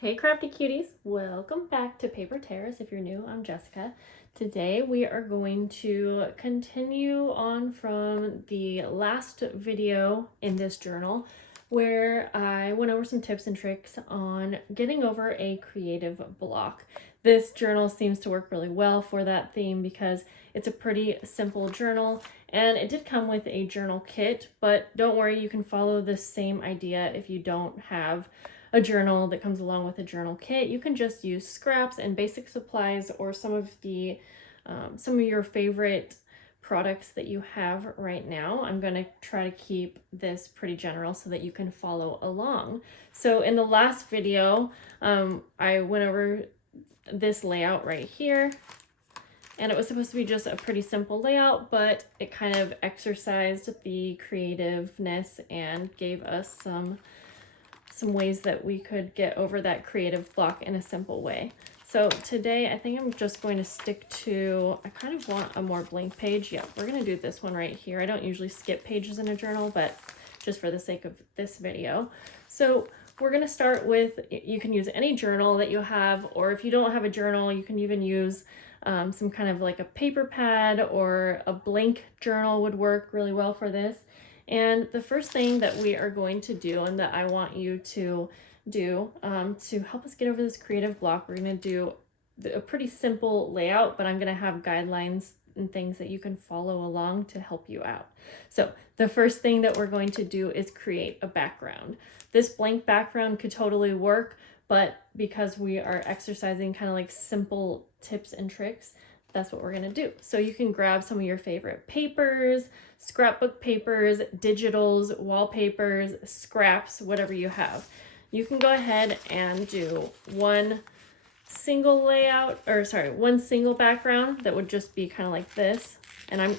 Hey crafty cuties, welcome back to Paper Terrace. If you're new, I'm Jessica. Today we are going to continue on from the last video in this journal where I went over some tips and tricks on getting over a creative block. This journal seems to work really well for that theme because it's a pretty simple journal and it did come with a journal kit, but don't worry, you can follow the same idea if you don't have a journal that comes along with a journal kit. You can just use scraps and basic supplies or some of your favorite products that you have right now. I'm going to try to keep this pretty general so that you can follow along. So in the last video, I went over this layout right here, and it was supposed to be just a pretty simple layout, but it kind of exercised the creativeness and gave us some ways that we could get over that creative block in a simple way. So today I think I'm just going to stick to, I kind of want a more blank page. Yeah, we're going to do this one right here. I don't usually skip pages in a journal, but just for the sake of this video. So we're going to start with, you can use any journal that you have, or if you don't have a journal, you can even use some kind of like a paper pad, or a blank journal would work really well for this. And the first thing that we are going to do, and that I want you to do to help us get over this creative block, we're going to do a pretty simple layout, but I'm going to have guidelines and things that you can follow along to help you out. So the first thing that we're going to do is create a background. This blank background could totally work, but because we are exercising kind of like simple tips and tricks, that's what we're going to do. So you can grab some of your favorite papers, scrapbook papers, digitals, wallpapers, scraps, whatever you have. You can go ahead and do one single background that would just be kind of like this. And I'm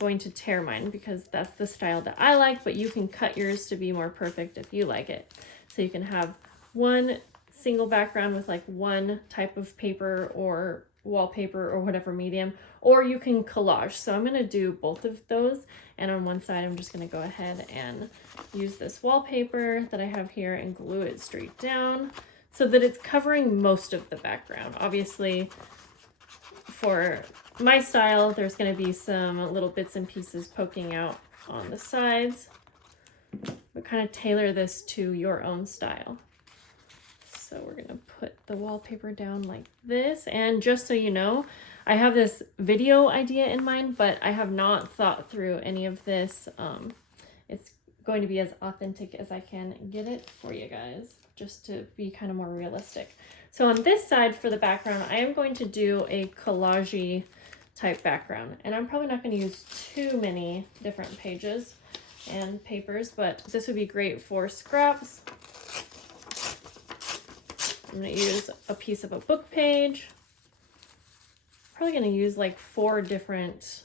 going to tear mine because that's the style that I like, but you can cut yours to be more perfect if you like it. So you can have one single background with like one type of paper or wallpaper or whatever medium, or you can collage. So I'm going to do both of those, and on one side I'm just going to go ahead and use this wallpaper that I have here and glue it straight down so that it's covering most of the background. Obviously for my style there's going to be some little bits and pieces poking out on the sides, but kind of tailor this to your own style. So we're going to put the wallpaper down like this. And just so you know, I have this video idea in mind, but I have not thought through any of this. It's going to be as authentic as I can get it for you guys, just to be kind of more realistic. So on this side for the background, I am going to do a collage-y type background. And I'm probably not going to use too many different pages and papers, but this would be great for scraps. I'm going to use a piece of a book page. Probably going to use like 4 different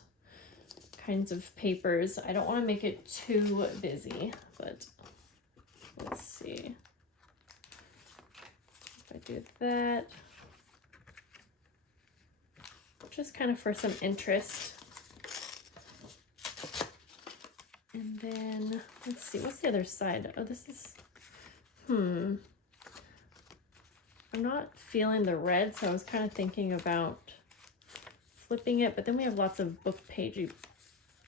kinds of papers. I don't want to make it too busy, but let's see. If I do that, just kind of for some interest. And then let's see, what's the other side? Oh, this is, I'm not feeling the red, so I was kind of thinking about flipping it, but then we have lots of book pagey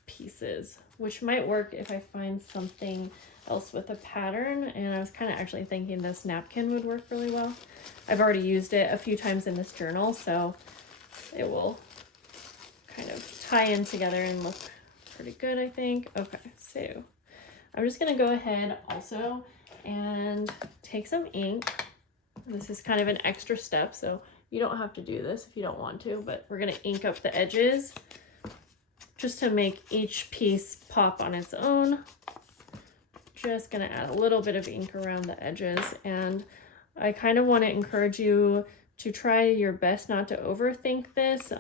pieces, which might work if I find something else with a pattern. And I was kind of actually thinking this napkin would work really well. I've already used it a few times in this journal, so it will kind of tie in together and look pretty good, I think. Okay, so I'm just going to go ahead also and take some ink. This is kind of an extra step, so you don't have to do this if you don't want to, but we're going to ink up the edges just to make each piece pop on its own. Just going to add a little bit of ink around the edges, and I kind of want to encourage you to try your best not to overthink this.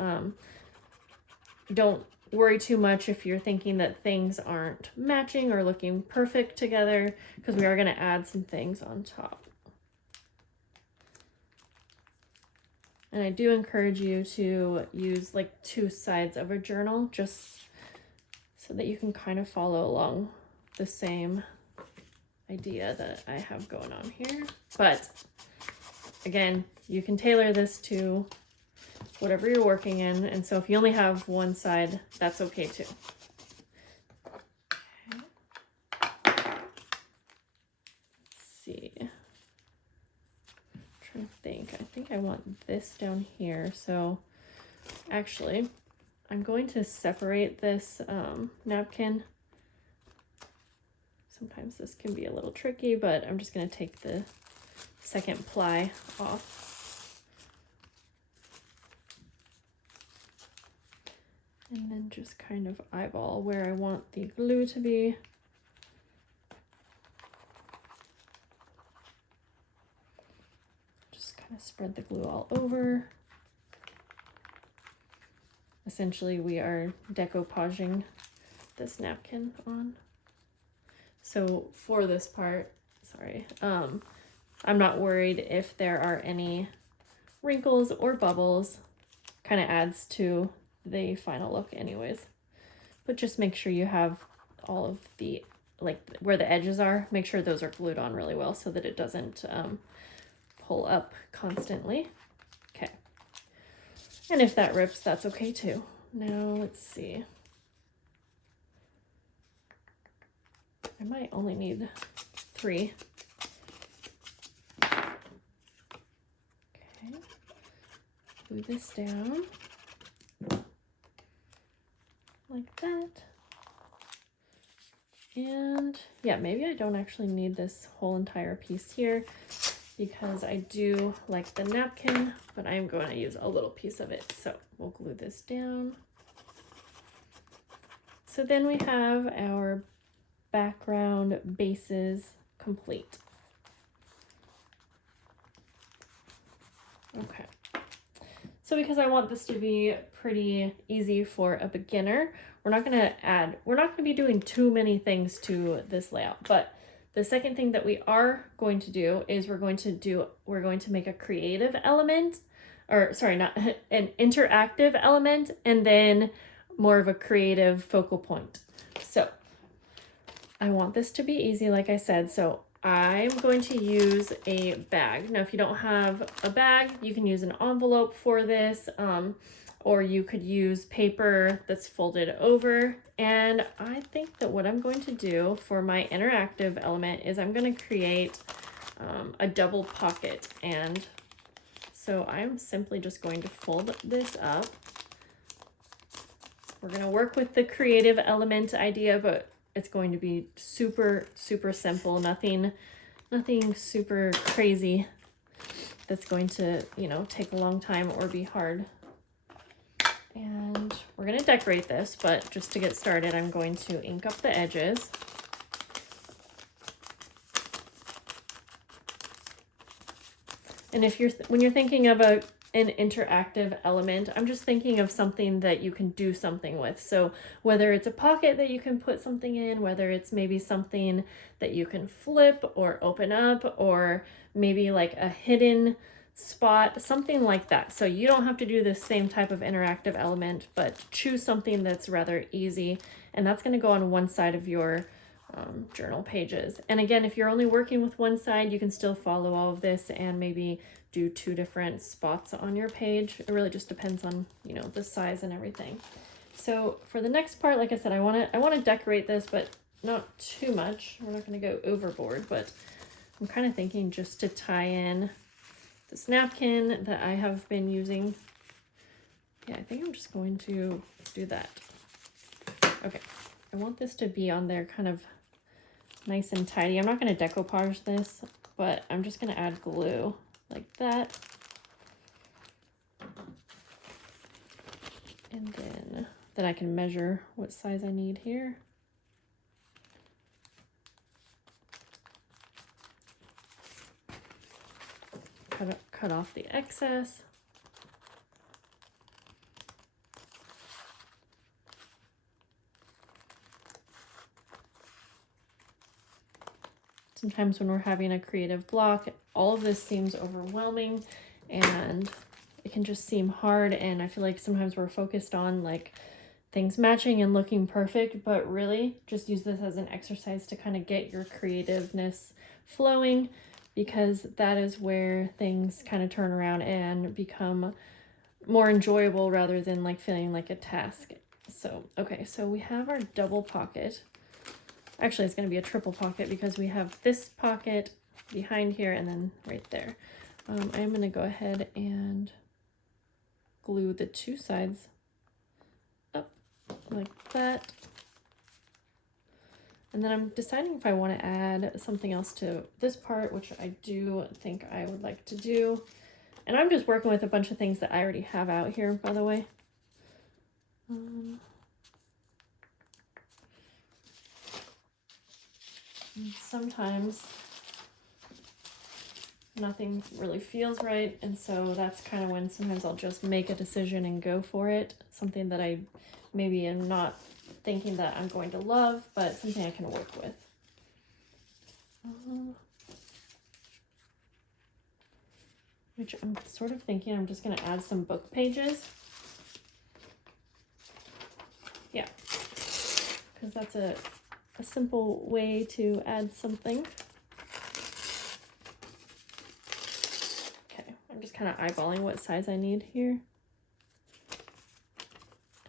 Don't worry too much if you're thinking that things aren't matching or looking perfect together, because we are going to add some things on top. And I do encourage you to use like 2 sides of a journal just so that you can kind of follow along the same idea that I have going on here. But again, you can tailor this to whatever you're working in. And so if you only have one side, that's okay too. Okay. Let's see. I'm trying to think. I think I want this down here. So actually, I'm going to separate this napkin. Sometimes this can be a little tricky, but I'm just going to take the second ply off. And then just kind of eyeball where I want the glue to be. Just kind of spread the glue all over. Essentially, we are decoupaging this napkin on. So for this part, sorry, I'm not worried if there are any wrinkles or bubbles. Kind of adds to the final look anyways. But just make sure you have all of the, like where the edges are, make sure those are glued on really well so that it doesn't pull up constantly. Okay. And if that rips, that's okay too. Now let's see. I might only need 3. Okay. Glue this down. Like that. And yeah, maybe I don't actually need this whole entire piece here because I do like the napkin, but I'm going to use a little piece of it. So we'll glue this down. So then we have our background bases complete. Okay. So because I want this to be pretty easy for a beginner, we're not going to be doing too many things to this layout. But the second thing that we are going to do is we're going to make a creative element, or sorry, not an interactive element, and then more of a creative focal point. So I want this to be easy, like I said. So I'm going to use a bag. Now, if you don't have a bag, you can use an envelope for this, or you could use paper that's folded over. And I think that what I'm going to do for my interactive element is I'm going to create a double pocket. And so I'm simply just going to fold this up. We're going to work with the creative element idea, but it's going to be super, super simple. Nothing super crazy that's going to, take a long time or be hard. And we're going to decorate this, but just to get started, I'm going to ink up the edges. And when you're thinking of an interactive element, I'm just thinking of something that you can do something with. So whether it's a pocket that you can put something in, whether it's maybe something that you can flip or open up, or maybe like a hidden spot, something like that. So you don't have to do the same type of interactive element, but choose something that's rather easy. And that's going to go on one side of your journal pages. And again, if you're only working with one side, you can still follow all of this and maybe do 2 different spots on your page. It really just depends on, the size and everything. So for the next part, like I said, I want to decorate this, but not too much. We're not going to go overboard, but I'm kind of thinking just to tie in this napkin that I have been using. Yeah, I think I'm just going to do that. Okay, I want this to be on there kind of nice and tidy. I'm not going to decoupage this, but I'm just going to add glue like that. And then I can measure what size I need here. Cut off the excess. Sometimes when we're having a creative block, all of this seems overwhelming and it can just seem hard. And I feel like sometimes we're focused on like things matching and looking perfect, but really just use this as an exercise to kind of get your creativeness flowing. because that is where things kind of turn around and become more enjoyable rather than like feeling like a task. So, okay, so we have our double pocket. Actually, it's going to be a triple pocket because we have this pocket behind here and then right there. I'm going to go ahead and glue the two sides up like that. And then I'm deciding if I want to add something else to this part, which I do think I would like to do. And I'm just working with a bunch of things that I already have out here, by the way. Sometimes nothing really feels right, and so that's kind of when sometimes I'll just make a decision and go for it. Something that I maybe am not thinking that I'm going to love, but something I can work with. Which I'm sort of thinking I'm just going to add some book pages. Yeah, because that's a simple way to add something. Okay, I'm just kind of eyeballing what size I need here.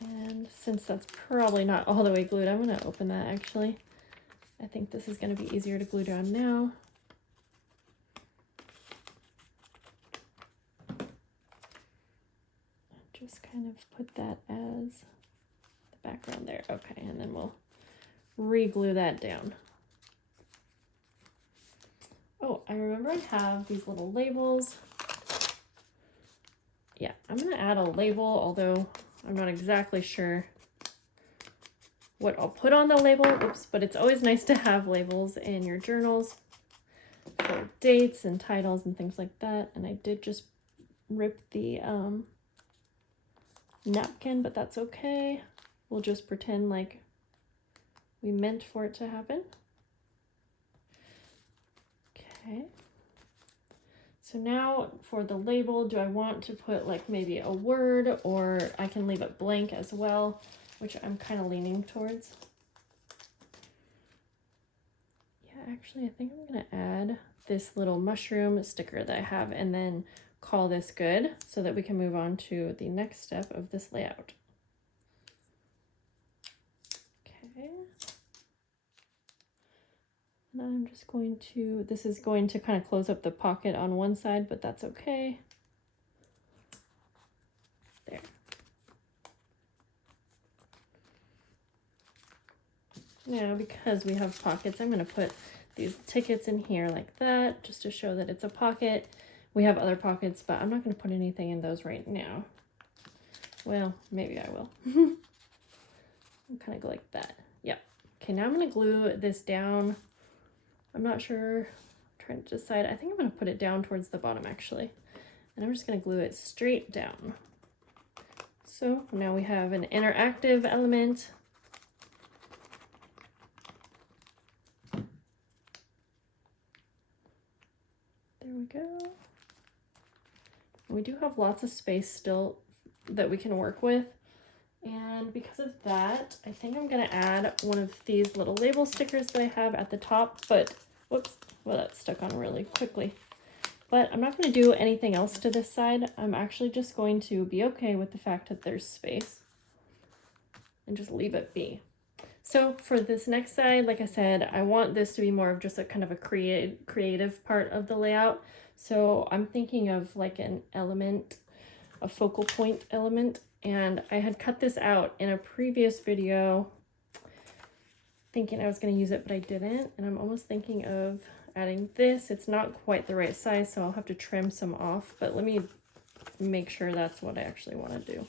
And since that's probably not all the way glued, I'm going to open that actually. I think this is going to be easier to glue down now. Just kind of put that as the background there. Okay, and then we'll re-glue that down. Oh, I remember I have these little labels. Yeah, I'm going to add a label, although I'm not exactly sure what I'll put on the label. Oops, but it's always nice to have labels in your journals for dates and titles and things like that. And I did just rip the napkin, but that's okay. We'll just pretend like we meant for it to happen. Okay. So now for the label, do I want to put like maybe a word, or I can leave it blank as well, which I'm kind of leaning towards. Yeah, actually, I think I'm going to add this little mushroom sticker that I have and then call this good so that we can move on to the next step of this layout. Okay. And I'm just going to, this is going to kind of close up the pocket on one side, but that's okay. There. Now, because we have pockets, I'm going to put these tickets in here like that, just to show that it's a pocket. We have other pockets, but I'm not going to put anything in those right now. Well, maybe I will. I'll kind of go like that. Yep. Okay, now I'm going to glue this down. I'm not sure. I'm trying to decide. I think I'm going to put it down towards the bottom, actually. And I'm just going to glue it straight down. So now we have an interactive element. There we go. We do have lots of space still that we can work with. And because of that, I think I'm going to add one of these little label stickers that I have at the top, but whoops, well, that stuck on really quickly. But I'm not going to do anything else to this side. I'm actually just going to be okay with the fact that there's space and just leave it be. So for this next side, like I said, I want this to be more of just a kind of a creative part of the layout. So I'm thinking of like an element, a focal point element. And I had cut this out in a previous video thinking I was going to use it, but I didn't. And I'm almost thinking of adding this. It's not quite the right size, so I'll have to trim some off, but let me make sure that's what I actually want to do.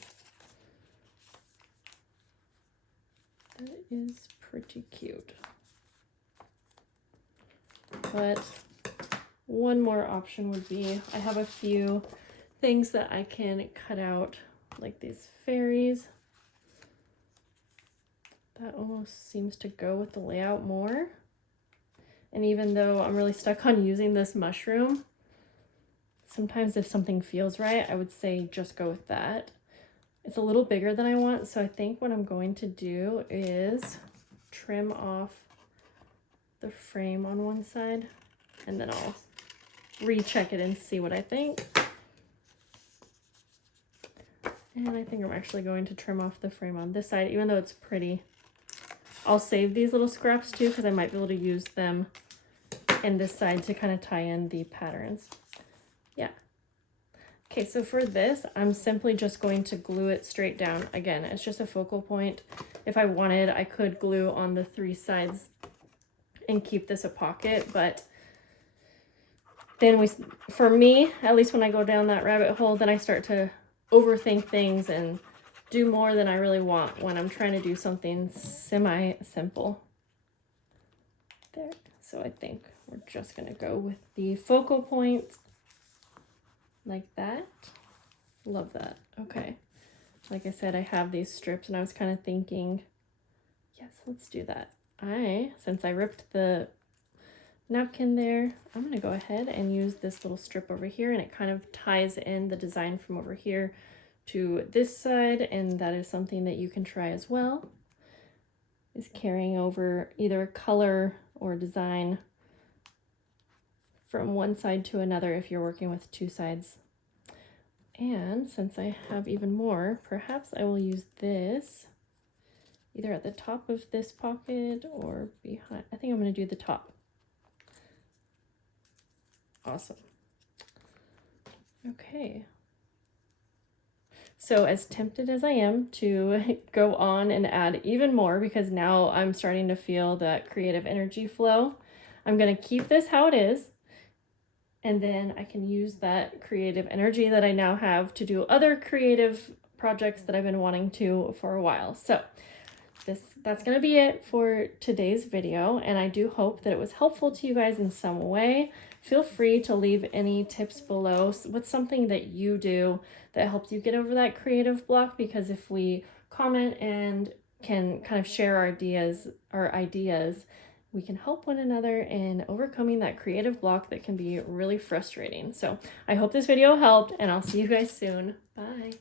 That is pretty cute. But one more option would be, I have a few things that I can cut out, like these fairies. That almost seems to go with the layout more. And even though I'm really stuck on using this mushroom, sometimes if something feels right, I would say just go with that. It's a little bigger than I want, so I think what I'm going to do is trim off the frame on one side, and then I'll recheck it and see what I think. And I think I'm actually going to trim off the frame on this side, even though it's pretty. I'll save these little scraps too, because I might be able to use them in this side to kind of tie in the patterns. Yeah. Okay, so for this, I'm simply just going to glue it straight down. Again, it's just a focal point. If I wanted, I could glue on the 3 sides and keep this a pocket, but then for me, at least when I go down that rabbit hole, then I start to overthink things and do more than I really want when I'm trying to do something semi-simple. There. So I think we're just going to go with the focal point like that. Love that. Okay. Like I said, I have these strips and I was kind of thinking, yes, let's do that. Since I ripped the napkin there, I'm going to go ahead and use this little strip over here, and it kind of ties in the design from over here to this side, and that is something that you can try as well, is carrying over either color or design from one side to another if you're working with 2 sides. And since I have even more, perhaps I will use this either at the top of this pocket or behind. I think I'm going to do the top. Awesome. Okay. So as tempted as I am to go on and add even more, because now I'm starting to feel that creative energy flow, I'm going to keep this how it is. And then I can use that creative energy that I now have to do other creative projects that I've been wanting to for a while. So that's going to be it for today's video, and I do hope that it was helpful to you guys in some way. Feel free to leave any tips below. What's something that you do that helps you get over that creative block? Because if we comment and can kind of share our ideas, we can help one another in overcoming that creative block that can be really frustrating. So I hope this video helped, and I'll see you guys soon. Bye.